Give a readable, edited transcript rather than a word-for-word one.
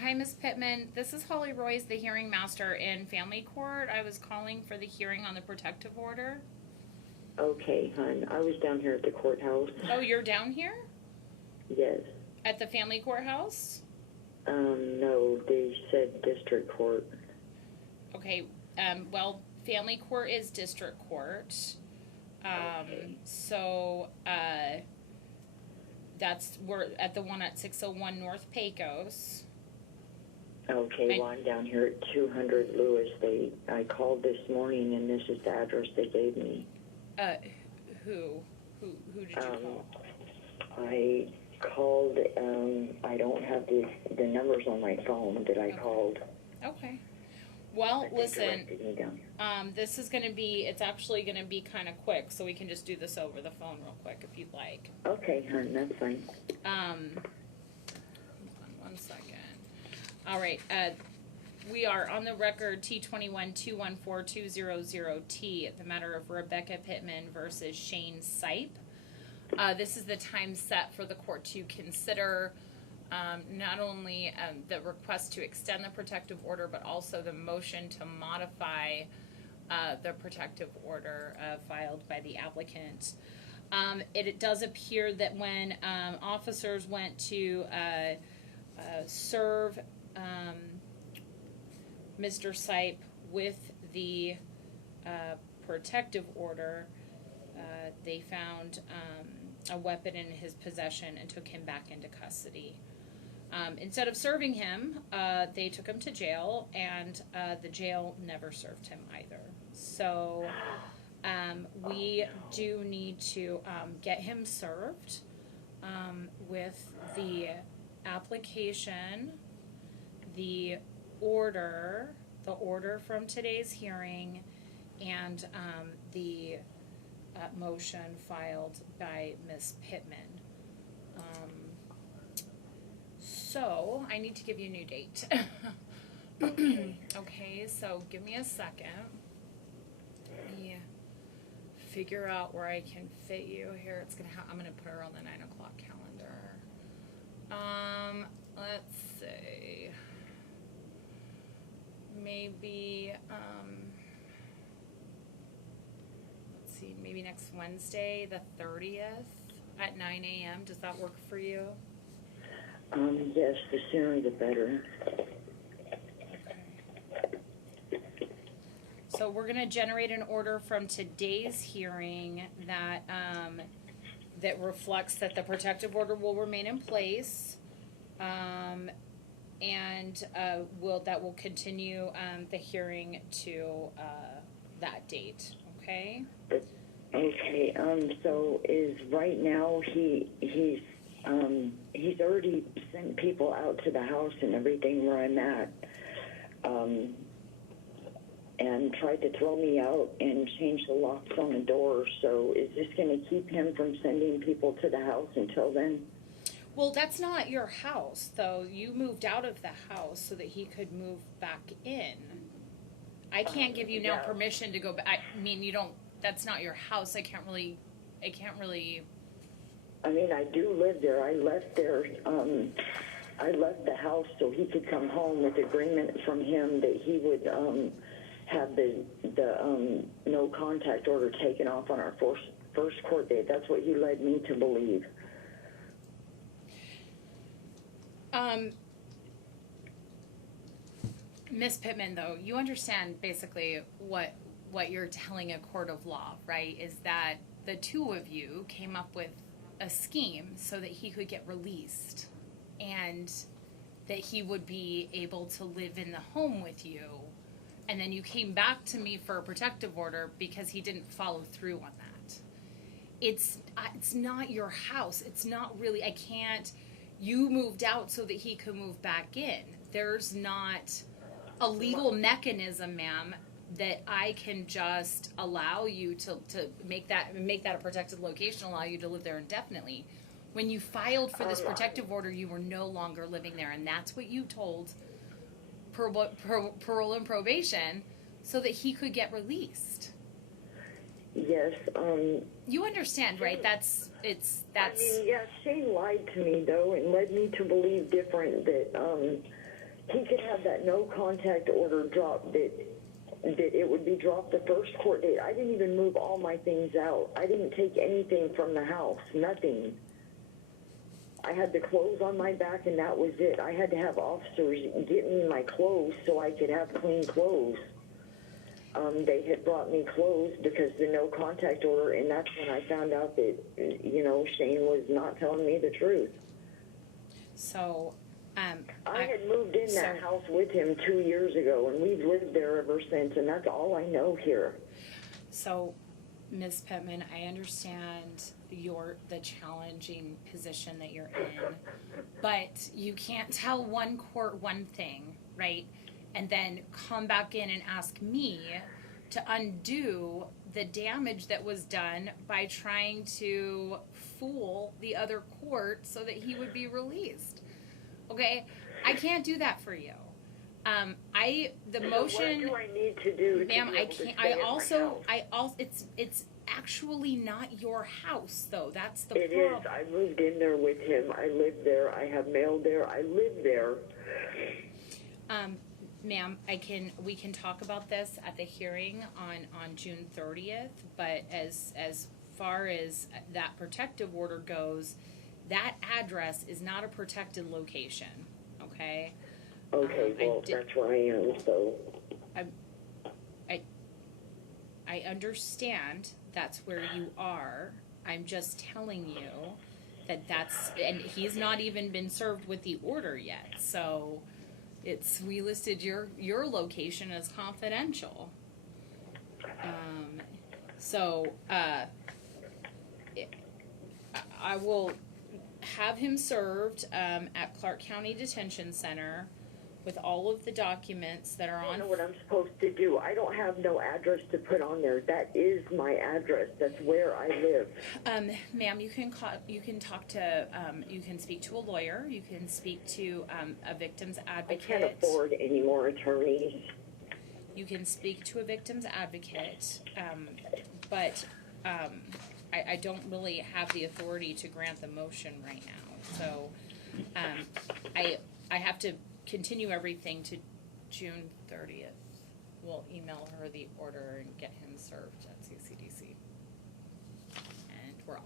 hi, Miss Pittman. This is Holly Royce, the hearing master in family court. I was calling for the hearing on the protective order. Okay, hon. I was down here at the courthouse. Oh, you're down here? Yes. At the family courthouse? No, they said district court. Okay, well, family court is district court. Okay. So, we're at the one at 601 North Pecos. Okay, well, I'm down here at 200 Lewis. I called this morning, and this is the address they gave me. Who did you call? I called, I don't have the numbers on my phone that I called. Okay. Well, listen, this is going to be, it's actually going to be kind of quick, so we can just do this over the phone real quick if you'd like. Okay, hon, that's fine. Hold on 1 second. All right, we are on the record T21-214200T, the matter of Rebecca Pittman versus Shane Sipe. This is the time set for the court to consider not only the request to extend the protective order, but also the motion to modify the protective order filed by the applicant. It does appear that when officers went to serve Mr. Sipe with the protective order, they found a weapon in his possession and took him back into custody. Instead of serving him, they took him to jail, and the jail never served him either. So we do need to get him served with the application, the order from today's hearing, and the motion filed by Ms. Pittman. So I need to give you a new date. Okay, so give me a second. Let me figure out where I can fit you here. I'm gonna put her on the 9 o'clock calendar. Let's see. Maybe let's see, maybe next Wednesday, the 30th at 9 a.m. Does that work for you? Yes, the sooner the better. Okay. So we're going to generate an order from today's hearing that that reflects that the protective order will remain in place, and that will continue the hearing to that date. Okay. Okay. So is right now he's already sent people out to the house and everything where I'm at, and tried to throw me out and change the locks on the door. So is this going to keep him from sending people to the house until then? Well, that's not your house, though. You moved out of the house so that he could move back in. I can't give you now permission to go back. I mean, you don't. That's not your house. I can't really. I mean, I do live there. I left there. I left the house so he could come home with agreement from him that he would have the no contact order taken off on our first court date. That's what he led me to believe. Miss Pittman, though, you understand basically what you're telling a court of law, right? Is that the two of you came up with a scheme so that he could get released and that he would be able to live in the home with you, and then you came back to me for a protective order because he didn't follow through on that. It's not your house. It's not really. I can't. You moved out so that he could move back in. There's not a legal mechanism, ma'am, that I can just allow you to make that a protected location, allow you to live there indefinitely. When you filed for this protective order, you were no longer living there, and that's what you told parole and probation so that he could get released. Yes. You understand, right? That's. I mean, yeah, Shane lied to me, though, and led me to believe different, that he could have that no contact order dropped, that it would be dropped the first court date. I didn't even move all my things out. I didn't take anything from the house, nothing. I had the clothes on my back and that was it. I had to have officers get me my clothes so I could have clean clothes. They had brought me clothes because the no contact order, and that's when I found out that, you know, Shane was not telling me the truth. So, I had moved in that house with him 2 years ago, and we've lived there ever since, and that's all I know here. So, Ms. Pittman, I understand the challenging position that you're in, but you can't tell one court one thing, right? And then come back in and ask me to undo the damage that was done by trying to fool the other court so that he would be released. Okay? I can't do that for you. The motion. So what do I need to do? Ma'am, I can't. It's actually not your house, though. That's the problem. It is. I moved in there with him. I live there. I have mail there. I live there. Ma'am, we can talk about this at the hearing on June 30th, but as far as that protective order goes, that address is not a protected location, okay? Okay, well, that's where I am, so. I understand that's where you are. I'm just telling you and he's not even been served with the order yet, so we listed your location as confidential. I will have him served at Clark County Detention Center with all of the documents that are on. I don't know what I'm supposed to do. I don't have no address to put on there. That is my address. That's where I live. Ma'am, you can speak to a lawyer. You can speak to a victim's advocate. I can't afford any more attorneys. You can speak to a victim's advocate, but I don't really have the authority to grant the motion right now. So I have to continue everything to June 30th. We'll email her the order and get him served at CCDC. And we're off.